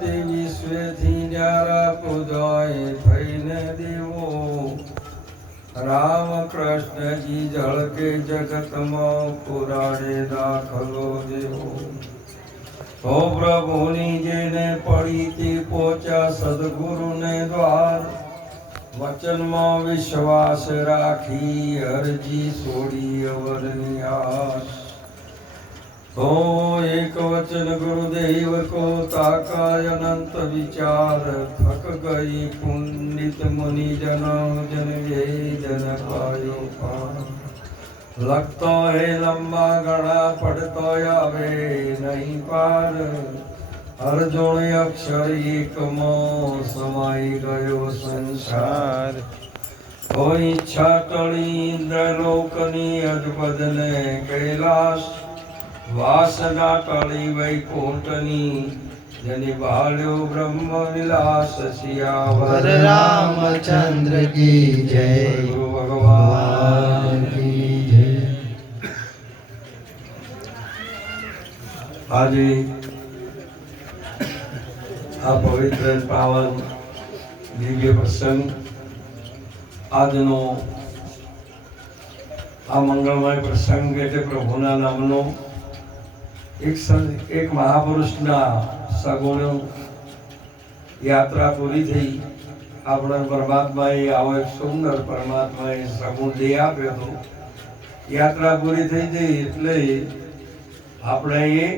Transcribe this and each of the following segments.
તે વિશ્વેથી ન્યારા પુદય થઈને દેવો. રામ કૃષ્ણજી ઝળકે જગતમાં પુરાણે દાખલો દેવો. હો પ્રભુની જેને પડી તે પહોંચ્યા સદગુરુને દ્વાર. વચનમાં વિશ્વાસ રાખી અરજી છોડી અવરની આશ. હો એક વચન ગુરુદેવ કો તાકાય અનંત વિચાર થક ગઈ પુંડિત મુનિ જન જન જન પાયો પાર. લખતો હે લંબા ગણા પડતો આવે નહીં પાર. અર્જુન અક્ષર એકમાં સમાઈ ગયો સંસાર. કોઈ ઈચ્છા ટળી ઇન્દ્રલોકની અજપદને કૈલાસ વાસના ટળી વૈકુંઠની જેની ભાળ્યો બ્રહ્મ વિલાસ સિયાવર રામચંદ્ર કી જય. ગુરુ ભગવાન કી જય. આજે આ પવિત્ર પાવન દિવ્ય પ્રસંગ આજનો આ મંગળમય પ્રસંગ એટલે પ્રભુના નામનો એક એક મહાપુરુષના સગુણ યાત્રા પૂરી થઈ. આપણા પરમાત્માએ આવો એક સુંદર પરમાત્માએ સગુણ દે આપ્યો હતો. યાત્રા પૂરી થઈ ગઈ એટલે આપણે એ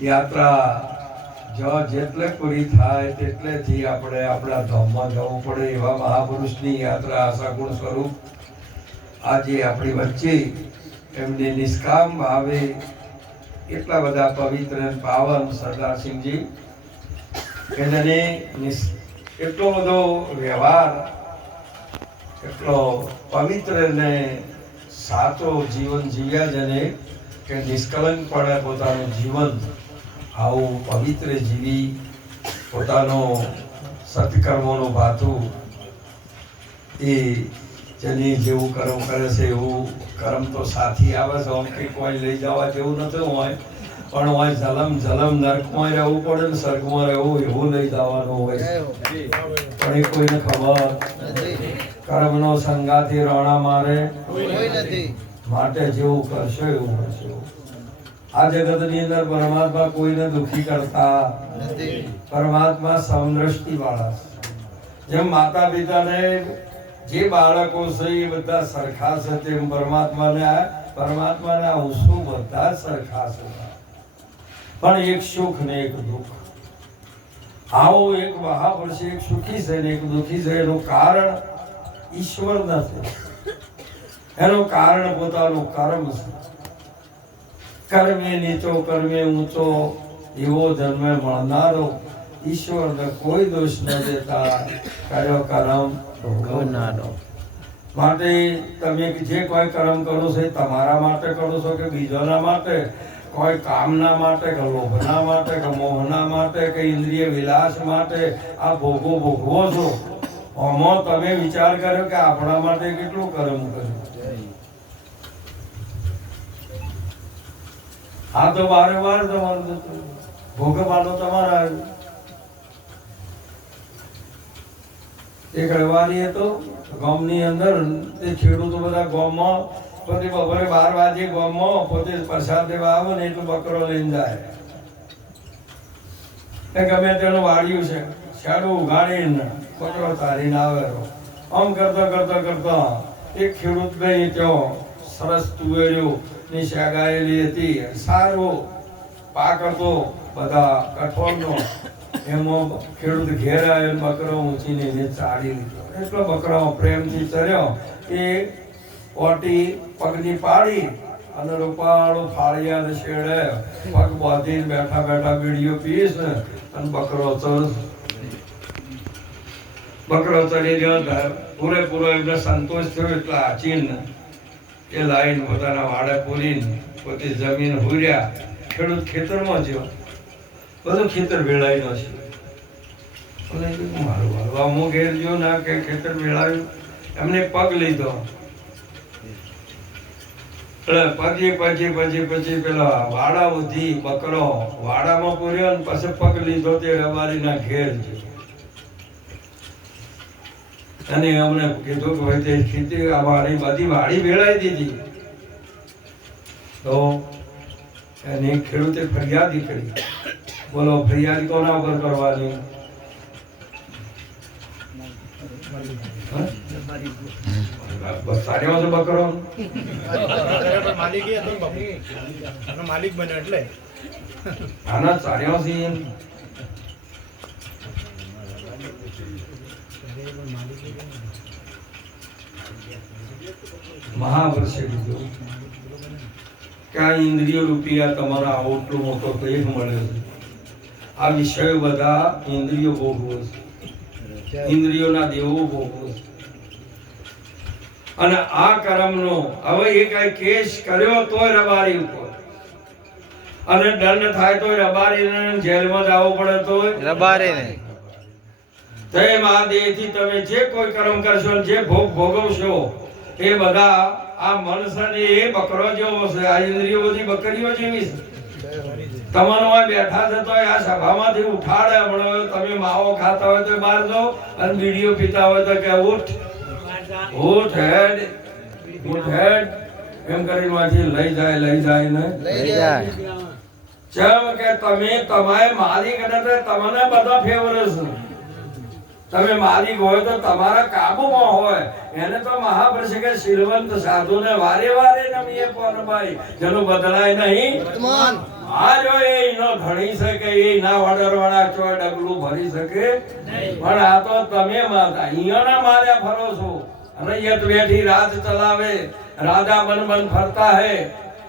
યાત્રા જો જેટલે પૂરી થાય તેટલેથી આપણે આપણા ધામમાં જવું પડે એવા મહાપુરુષની યાત્રા સગુણ સ્વરૂપ આજે આપણી વચ્ચે એમની નિષ્કામ ભાવે એટલા બધા પવિત્ર પાવન સરદારસિંહજી કે એટલો બધો વ્યવહાર, એટલો પવિત્ર ને સાચો જીવન જીવ્યા જેને કે નિષ્કલંકપણે પોતાનું જીવન આવું પવિત્ર જીવી પોતાનો સત્કર્મોનું ભાથું એ જેની જેવું કર્મ કરે છે એવું કર્મ તો સાથી આવે છે આમ કે કોઈ લઈ જવા જેવું નથી હોય. પણ હોય જલમ જલમ નરકમાં રહેવું પડે ને સ્વર્ગમાં રહેવું એવું લઈ જવાનું હોય પણ એ કોઈને ખબર કર્મનો સંગાથી રોણા મારે માટે જેવું કરશો એવું કરશો. આ જગતની અંદર પરમાત્મા કોઈને દુખી કરતા પરમાત્મા સમદ્રષ્ટિ વાળા જેમ માતા પિતાને જે બાળકો છે એ બધા સરખા છે તે પરમાત્માને પરમાત્માના અંશો બધા સરખા છે. પણ એક સુખ ને એક દુઃખ. આવો એક મહાપુરુષ એક સુખી છે ને એક દુઃખી છે, એનું કારણ ઈશ્વર નથી. એનું કારણ પોતાનું કર્મ છે. કર્મે નીચો, કર્મે ઊંચો, એવો જન્મે મળનારો ઈશ્વરને કોઈ દોષ ન દેતા. કર્યો કર્મ ભોગવનારો માટે તમે જે કોઈ કર્મ કરો છો એ તમારા માટે કરો છો કે બીજાના માટે કોઈ કામના માટે કે લોભના માટે કે મોહના માટે કે ઇન્દ્રિય વિલાસ માટે આ ભોગો ભોગવો છો આમાં તમે વિચાર કર્યો કે આપણા માટે કેટલું કર્મ કર્યું આ તો વારે વાર તમારું. ભોગવવાનો તમારા આવ્યો. એક રવિવારી હતો ગામની અંદર તે ખેડૂતો બધા ગામમાં, પોતે બપોરે બાર વાગે ગામમાં પોતે પ્રસાદ દેવા આવે ને એટલું બકરો લઈને જાય. એ ગમે તેનું વાળ્યું છે, શાડું ઉગાડીને બકરો તારીને આવે આમ કરતા કરતા કરતા એક ખેડૂત ભાઈ ત્યાં સરસ તુવેરો ની શાગાયેલી હતી. સારો પાક હતો, બધા કઠોળનો. એમાં ખેડૂત ઘેર આવ્યો બકરો ઊંચીને એને ચાડી લીધો. એટલો બકરો પ્રેમથી ચર્યો કે ઓટી પગની પાડી અને રૂપાળો ફાળિયા છેડે પગ બાંધીને બેઠા બેઠા બીડીઓ ને અને બકરો ચર બકરો ચડી ગયો પૂરેપૂરો એમને સંતોષ થયો એટલે આચીને એ લાઈન પોતાના વાડે પૂરીને પોતે જમીન હુર્યા. ખેડૂત ખેતરમાં જ્યો બધું ખેતર વેળાયેલો છે. કે મારું હાલવા હું ઘેર જો ના કે ખેતર વેળાયું. એમને પગ લીધો. એટલે પછી પછી પછી પછી પેલા વાડા ઉધી બકરો વાડામાં પૂર્યો ને પછી પગ લીધો તે રબારીના ઘેર ગયો. અને અમને કીધું કે ભાઈ તે ખેતી આ વાડી બધી વાડી વેળાઈ દીધી. તો એની ખેડૂતે ફરિયાદી કરી. બોલો, ફરિયાદ કોના ઉપર કરવાની? છે મહાવર્ષે કીધું કે ઇન્દ્રિય રૂપિયા તમારા આવો મોટો પેટ મળે છે? આ વિષયો બધા ઇન્દ્રિયો ભોગવે છે ઇન્દ્રિયોના દેવો ભોગવે છે અને આ કર્મનો હવે એ કઈ કેસ કર્યો તોય રબારી ઉપર. અને દંડ થાય તોય રબારીને જેલમાં જવો પડે તોય. રબારે ને તે મહાદેવથી તમે જે કોઈ કર્મ કરશો જે ભોગ ભોગવશો એ બધા આ મનસને એ બકરો જેવો છે આ ઇન્દ્રિયો બધી બકરીઓ જેવી છે. તમારો આ બેઠા છે તો આ સભામાંથી ઉઠાડે હમણાં. તમે માવો ખાતા હોય તો બહાર જાઓ અને બીડીઓ પીતા હોય તો કે ઉઠ. ઉઠ હેડ. ઉઠ હેડ. એમ કરીને વાંચી લઈ જાય લઈ જાય ને. લઈ જાય. જેમ કે તમે તમારે મારી કદાચ તમને બધા ફેવર છે. તમે માલિક હોય તો તમારા કાબુમાં હોય. એને તો મહાપુરુષ કે શીલવંત સાધુને વારે વારે નમીએ ભાઈ જેનું બદલાય નહીં. આ જો એ ન ધણી શકે એ ના ઓર્ડર વાળા છો ડગલું ભરી શકે. પણ આ તો તમે માતા અહીંયાના માર્યા ફરો છો. રૈયત બેઠી રાજ ચલાવે. રાજા બન બન ફરતા है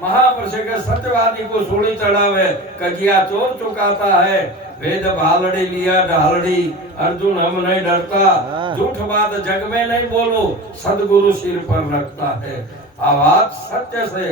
महापुरुष के सत्यवादी को सूली चढ़ावे कजिया चोर चुकाता है वेद भालड़ी लिया ढालड़ी अर्जुन हम नहीं डरता हाँ। झूठ बात जग में नहीं बोलो सदगुरु सिर पर रखता है આ વાત સત્ય છે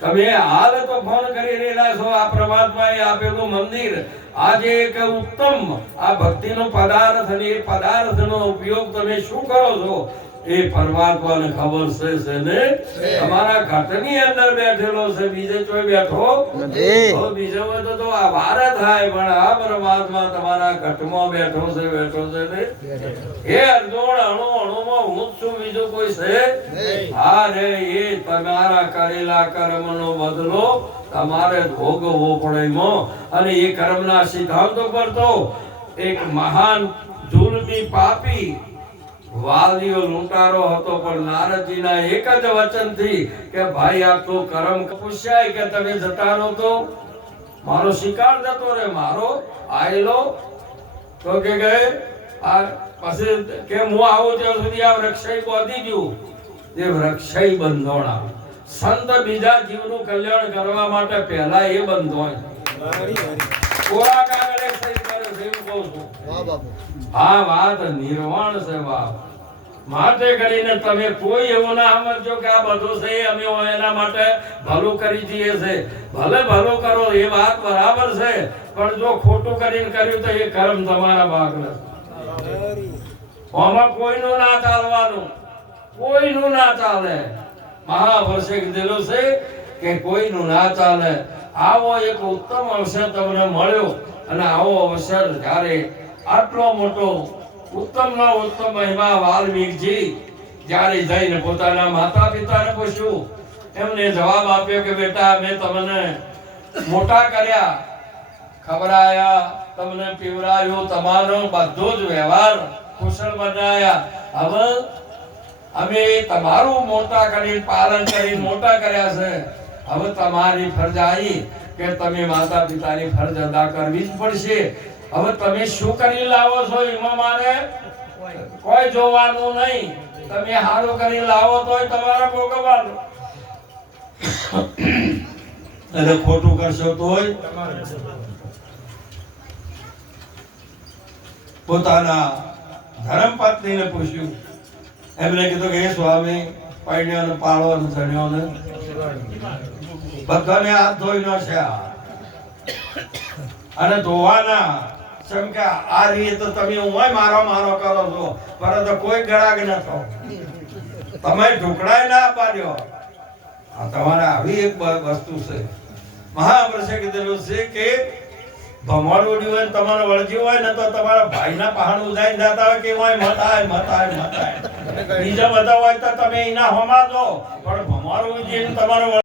તમે હાલ તો ફોન કરી રહેલા છો આ પ્રમાત્માએ આપેલું મંદિર આજે એક ઉત્તમ આ ભક્તિનો પદાર્થ અને એ પદાર્થનો ઉપયોગ તમે શું કરો છો એ પરમાત્માને ખબર છે છે તમારા ઘટની અંદર બેઠેલો છે બીજે કોઈ બેઠો? નથી. બીજો બધો તો આ વાર થાય પણ આ પરમાત્મા તમારા ઘટમાં બેઠો છે બેઠો છે ને? હે અર્જુન અણુ અણુમાં હું જ છું બીજું કોઈ છે? હા રે એ તમારા કરેલા કર્મનો બદલો તમારે ભોગવવો પડે એમાં. અને એ કર્મના સિદ્ધાંતો પર તો એક મહાન જુલમી પાપી વાલીઓ લૂંટારો હતો પણ નારદજીના એક જ વચનથી કે ભાઈ આપ તો કરમ પૂછ્યાય કે તમે જતા રહો તો? મારો શિકાર જતો રે મારો આયલો. તો કે ગયે આ પછી કે હું આવું ત્યાં સુધી આ વૃક્ષય પહોંચી ગયું. એ વૃક્ષય બંધોણા સંત બીજા જીવનું કલ્યાણ કરવા માટે પહેલા એ બંધોય કોરા આ વાત નિર્વાણ છે માટે કરીને તમે કોઈ એવું ના સમજો કે આ બધું છે અમે એના માટે ભલું કરી દઈએ છે. ભલે ભલું કરો, એ વાત બરાબર છે, પણ જો ખોટું કરીને કર્યું તો એ કર્મ તમારા ભાગના આમાં કોઈનું ના ચાલવાનું. કોઈનું ના ચાલે. મહાપુરુષે કીધેલું છે કે કોઈનું ના ચાલે. આવો એક ઉત્તમ અવસર તમને મળ્યો અને આવો અવસર જ્યારે આટલો મોટો ઉત્તમ નો ઉત્તમ મહિમા વાલ્મીકજી જ્યારે જઈને પોતાના માતા પિતાને પૂછ્યું, એમને જવાબ આપ્યો કે બેટા, મેં તમને મોટા કર્યા, ખવડાયા, તમને પીવડાયું, તમારો બધો જ વ્યવહાર કુશળ બનાયા. હવે અમે તમારું મોટા કરી પાલન કરી મોટા કર્યા છે. હવે તમારી ફરજ આવી કે તમે માતા પિતાની ફરજ અદા કરવી જ પડશે. હવે તમે શું કરી લાવો છો એમાં મારે કોઈ જોવાનું નહીં. તમે સારું કરી લાવો તોય તમારે ભોગવવાનું. એટલે ખોટું કરશો તોય પોતાના ધર્મપત્નીને પૂછ્યું. એમણે કીધું કે, હે સ્વામી પૈણ્યાને પાળવાનો ધણ્યો ને. બધાને હાથ ધોઈ નો છે. અને ધોવાના જેમ કે આ રીતે તમે હું મારો મારો કરો છો પરંતુ કોઈ ગળાગ ન થો તમે ઢુકડાય ના પાડ્યો. આ તમારે આવી એક વસ્તુ છે. મહાપુરુષે કીધેલું છે કે ભમર ઉડ્યું હોય તમારે વળજી હોય ને તો તમારા ભાઈના પહાડ ઉજાઈ જતા હોય કે હોય મતાય મતાય મતાય. બીજા બધા હોય તો તમે એના હોમાં પણ ભમર ઉડીને તમારો